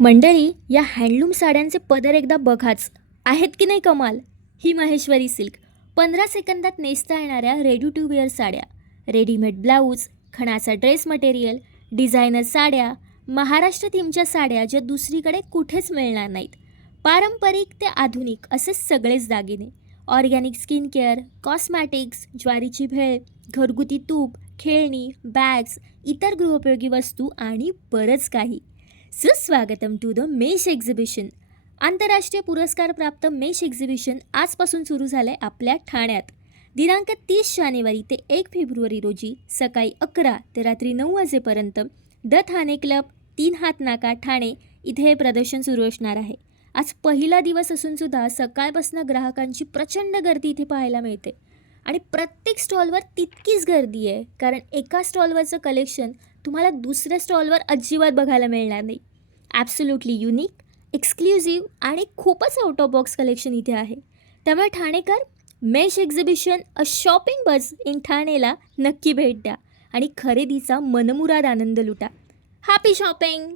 मंडळी, या हँडलूम साड्यांचे पदर एकदा बघाच. आहेत की नाही कमाल. ही महेश्वरी सिल्क 15 सेकंदात नेसता येणाऱ्या रेडी टू वेअर साड्या, रेडीमेड ब्लाऊज, खणाचा ड्रेस मटेरियल, डिझायनर साड्या, महाराष्ट्र थीमच्या साड्या ज्या दुसरीकडे कुठेच मिळणार नाहीत. पारंपरिक ते आधुनिक असे सगळेच दागिने, ऑर्गॅनिक स्किन केअर, कॉस्मॅटिक्स, ज्वारीची भेळ, घरगुती तूप, खेळणी, बॅग्स, इतर गृहोपयोगी वस्तू आणि बरंच काही. सुस्वागतम टू द मेश एक्झिबिशन. आंतरराष्ट्रीय पुरस्कारप्राप्त मेश एक्झिबिशन आजपासून सुरू झालं आहे आपल्या ठाण्यात. दिनांक 30 जानेवारी ते 1 फेब्रुवारी रोजी सकाळी 11 ते रात्री 9 वाजेपर्यंत द ठाणे क्लब, 3 हात नाका, ठाणे इथे हे प्रदर्शन सुरू असणार आहे. आज पहिला दिवस असूनसुद्धा सकाळपासून ग्राहकांची प्रचंड गर्दी इथे पाहायला मिळते आणि प्रत्येक स्टॉलवर तितकीच गर्दी आहे, कारण एका स्टॉलवरचं कलेक्शन तुम्हाला दुसऱ्या स्टॉलवर अजिबात बघायला मिळणार नाही. ॲब्सोल्युटली युनिक, एक्सक्लुझिव्ह आणि खूपच आउट ऑफ बॉक्स कलेक्शन इथे आहे. त्यामुळे ठाणेकर, मेश एक्झिबिशन अ शॉपिंग बज इन ठाणेला नक्की भेट द्या आणि खरेदीचा मनमुराद आनंद लुटा. Happy shopping.